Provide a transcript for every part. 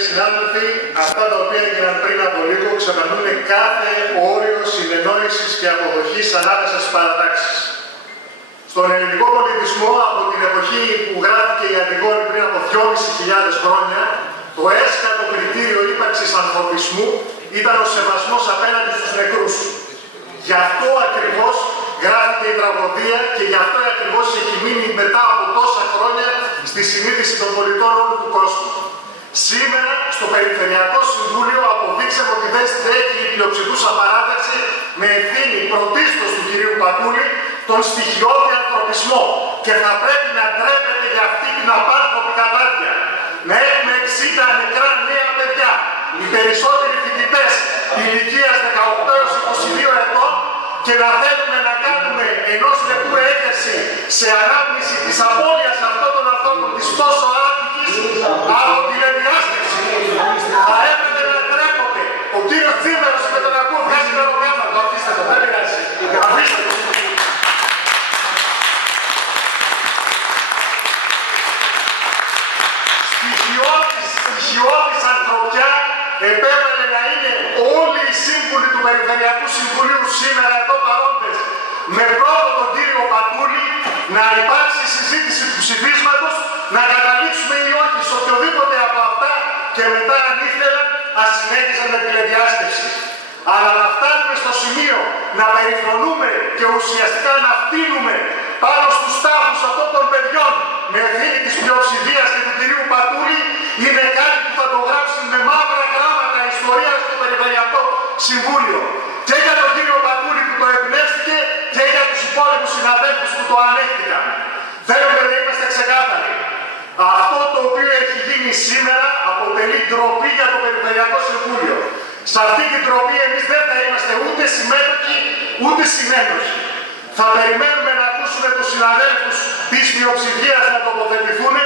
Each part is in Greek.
κύριοι συνάδελφοι, αυτά τα οποία έγιναν πριν από λίγο ξεπερνούν κάθε όριο συνεννόησης και αποδοχής ανάμεσα στις παρατάξεις. Στον ελληνικό πολιτισμό, από την εποχή που γράφτηκε η Αντιγόνη πριν από 2.500 χρόνια, το έσκατο κριτήριο ύπαρξης ανθρωπισμού ήταν ο σεβασμός απέναντι στους νεκρούς. Γι' αυτό ακριβώς γράφτηκε η τραγωδία και γι' αυτό ακριβώς έχει μείνει μετά από τόσα χρόνια στη συνείδηση των πολιτών όλου του κόσμου. Σήμερα, στο Περιφερειακό Συμβούλιο, αποδείξαμε ότι δεν στέκει η πλειοψηφούσα παράταξη με ευθύνη πρωτίστως του κυρίου Πατούλη τον στοιχειώδη ανθρωπισμό και θα πρέπει να ντρέπεται για αυτή την απάνθρωπη κατάδια. Να έχουμε 60 νεκρά νέα παιδιά, οι περισσότεροι φοιτητές ηλικίας 18 έως 22 ετών, και να θέλουμε να κάνουμε ενός λεπτού έκθεση σε ανάπτυξη της απώλειας αυτών των ανθρώπων της τόσο άδικης από την ενδιάστηση. Θα έπρεπε να ντρέπονται. Ο κύριος Τσίμερος με τον ακούω βγάζει λογοκάμα. Το αφήστε το, δεν πειράζει. Αφήστε το. Στοιχειώδης ανθρωπιά επέβαλε να είναι όλοι οι σύμβουλοι του Περιφερειακού Συμβουλίου σήμερα εδώ παρόντες, με πρώτο τον κύριο Πατούλη, να υπάρξει συζήτηση του ψηφίσματος, να καταλήξουμε ή όχι σε οποιοδήποτε από αυτά και μετά αν ήθελαν να συνέχισαν με τηλεδιάσκεψη. Αλλά να φτάνουμε στο σημείο να περιφρονούμε και ουσιαστικά να φτύνουμε πάνω στους τάφους αυτών των παιδιών με ευθύνη της πλειοψηφίας και του κυρίου Πατούλη είναι κάτι που θα το γράψει με μαύρα γράμματα ιστορία στο Περιφερειακό Συμβούλιο. Και για τον κύριο Πατούλη που το εμπνεύστηκε και για τους υπόλοιπους συναδέλφους που το ανέχτηκαν. Θέλουμε να είμαστε ξεκάθαροι. Αυτό το οποίο έχει γίνει σήμερα αποτελεί ντροπή για το Περιφερειακό Συμβούλιο. Σε αυτή την ντροπή εμείς δεν θα είμαστε ούτε συμμέτοχοι ούτε συνένοχοι. Θα περιμένουμε να ακούσουμε τους συναδέλφους της μειοψηφίας να τοποθετηθούν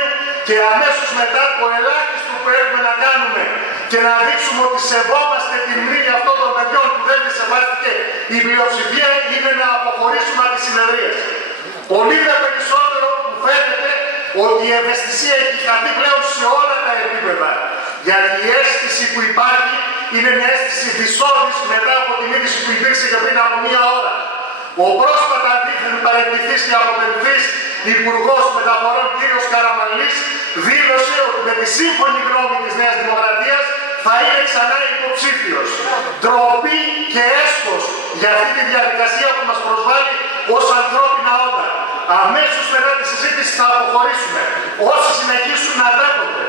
και αμέσως μετά το ελάχιστο που έχουμε να κάνουμε και να δείξουμε ότι σεβόμαστε τη μνήμη αυτών των παιδιών που δεν τη σεβάστηκε η πλειοψηφία είναι να αποχωρήσουμε από τη συνεδρία. Πολύ δε περισσότερο που φαίνεται ότι η ευαισθησία έχει χαθεί πλέον σε όλα τα επίπεδα. Γιατί η αίσθηση που υπάρχει είναι μια αίσθηση δυσόδης μετά από την είδηση που υπήρξε και πριν από μία ώρα. Ο πρόσφατα δίθεν παρεκτηθής και αποπενθής Υπουργός Μεταφορών κ. Καραμανλής δήλωσε ότι με τη σύμφωνη γνώμη της Νέας Δημοκρατίας θα είναι ξανά υποψήφιος. Ντροπή και έσχος για αυτή τη διαδικασία που μας προσβάλλει ως ανθρώπινα όντα. Αμέσως μετά τη συζήτηση θα αποχωρήσουμε. Όσοι συνεχίσουν να ντρέπονται